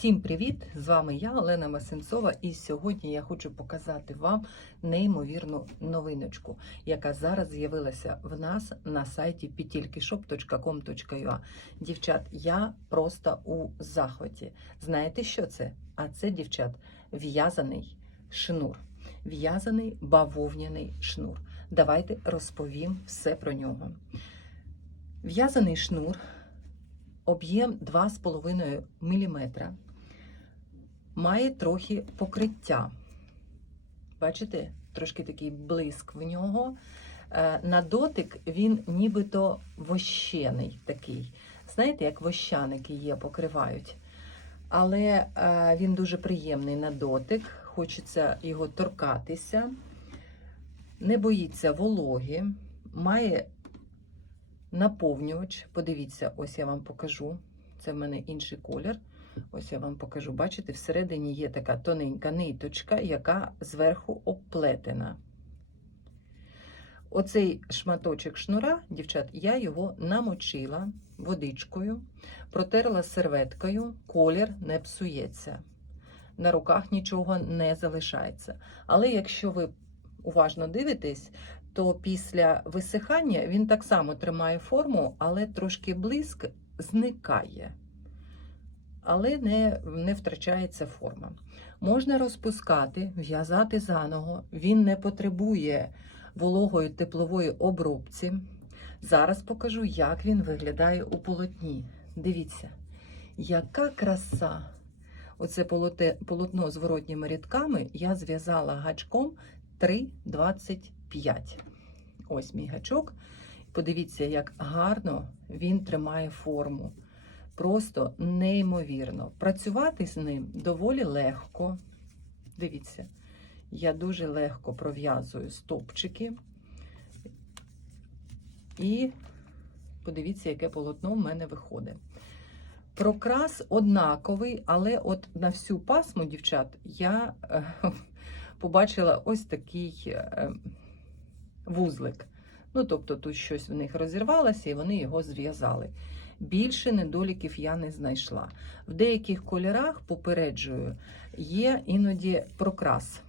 Всім привіт! З вами я, Олена Масенцова, і сьогодні я хочу показати вам неймовірну новиночку, яка зараз з'явилася в нас на сайті petilkishop.com.ua. Дівчат, я просто у захваті. Знаєте, що це? А це, дівчат, в'язаний шнур, в'язаний бавовняний шнур. Давайте розповім все про нього. В'язаний шнур об'єм 2,5 мм. Має трохи покриття. Бачите, трошки такий блиск в нього. Е, На дотик він нібито вощений такий. Знаєте, як вощаники є, покривають. Але е, він дуже приємний на дотик, хочеться його торкатися, не боїться вологи, має наповнювач. Подивіться, ось я вам покажу. Це в мене інший колір. Ось я вам покажу. Бачите, всередині є така тоненька ниточка, яка зверху обплетена. Оцей шматочок шнура, дівчат, я його намочила водичкою, протерла серветкою, колір не псується. На руках нічого не залишається. Але якщо ви уважно дивитесь, то після висихання він так само тримає форму, але трошки блиск зникає. Але не, не втрачається форма. Можна розпускати, в'язати заново. Він не потребує вологої теплової обробці. Зараз покажу, як він виглядає у полотні. Дивіться, яка краса! Оце полотно з воротніми рядками я зв'язала гачком 3,25. Ось мій гачок. Подивіться, як гарно він тримає форму. Просто неймовірно. Працювати з ним доволі легко. Дивіться, я дуже легко пров'язую стопчики. І подивіться, яке полотно в мене виходить. Прокрас однаковий, але от на всю пасму, дівчат, я е, побачила ось такий е, вузлик. Ну, тобто, тут щось в них розірвалося, і вони його зв'язали. Більше недоліків я не знайшла. В деяких кольорах, попереджую, є іноді прокрас.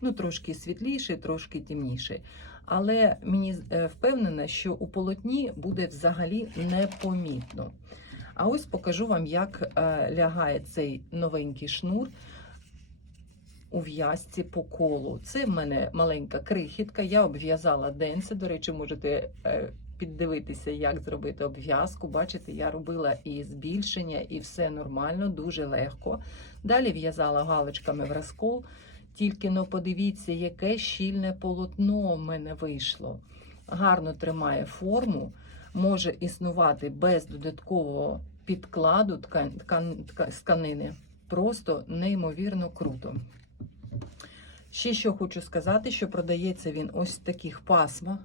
Ну, трошки світліший, трошки темніший. Але мені е, впевнена, що у полотні буде взагалі непомітно. А ось покажу вам, як е, лягає цей новенький шнур у в'язці по колу. Це в мене маленька крихітка. Я обв'язала денце. До речі, можете е, піддивитися, як зробити обв'язку. Бачите, я робила і збільшення, і все нормально, дуже легко. Далі в'язала галочками в розкол. Тільки но подивіться, яке щільне полотно в мене вийшло. Гарно тримає форму, може існувати без додаткового підкладу ткан, ткан, тканини. Просто неймовірно круто. Ще що хочу сказати, що продається він ось в таких пасмах.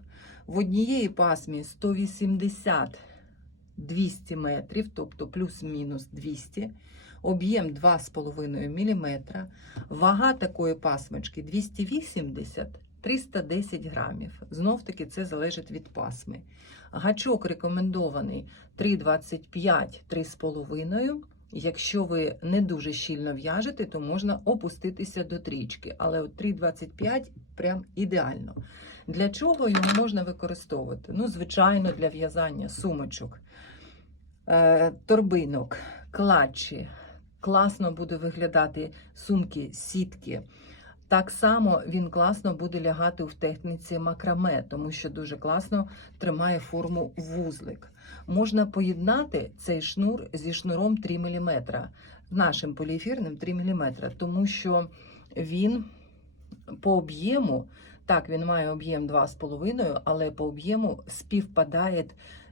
В однієї пасмі 180 200 метрів, тобто плюс-мінус 200, об'єм 2,5 мм, вага такої пасмочки 280 310 грамів. Знов таки це залежить від пасми. Гачок рекомендований 3,25 3,5. Якщо ви не дуже щільно в'яжете, то можна опуститися до трічки. Але от 3,25 прям ідеально. Для чого його можна використовувати? Ну, звичайно, для в'язання сумочок, е, торбинок, клатчі. Класно буде виглядати сумки, сітки. Так само він класно буде лягати в техніці макраме, тому що дуже класно тримає форму вузлик. Можна поєднати цей шнур зі шнуром 3 мм, нашим поліефірним 3 мм, тому що він по об'єму, так, він має об'єм 2,5, але по об'єму співпадає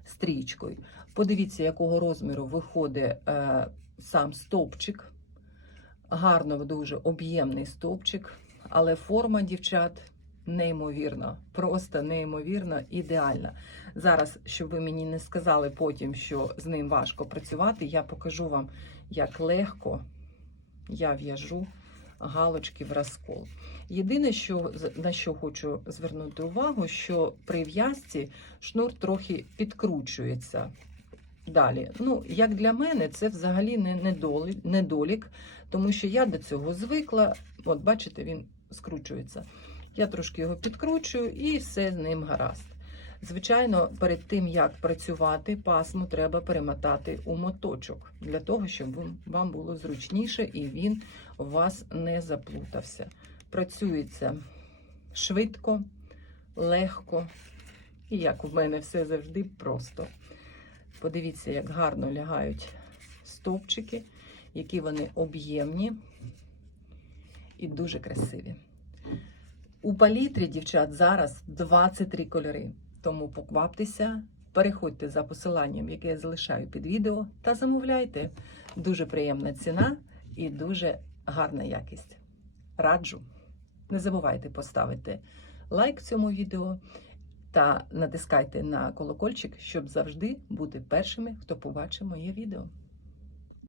з трічкою. Подивіться, якого розміру виходить е, сам стовпчик. Гарно, дуже об'ємний стовпчик, але форма дівчат неймовірна, просто неймовірно ідеальна. Зараз, щоб ви мені не сказали потім, що з ним важко працювати, я покажу вам, як легко я в'яжу галочки в розкол. Єдине, що, на що хочу звернути увагу, що при в'язці шнур трохи підкручується. далі. Ну, як для мене, це взагалі не недолік, тому що я до цього звикла. От, бачите, він скручується. Я трошки його підкручую і все з ним гаразд. Звичайно, перед тим як працювати, пасму треба перемотати у моточок для того, щоб вам було зручніше і він у вас не заплутався. Працюється швидко, легко і як в мене все завжди просто. Подивіться, як гарно лягають стовпчики, які вони об'ємні і дуже красиві. У палітрі, дівчат, зараз 23 кольори. Тому покваптеся, переходьте за посиланням, яке я залишаю під відео, та замовляйте. Дуже приємна ціна і дуже гарна якість. Раджу. Не забувайте поставити лайк цьому відео та натискайте на колокольчик, щоб завжди бути першими, хто побачить моє відео.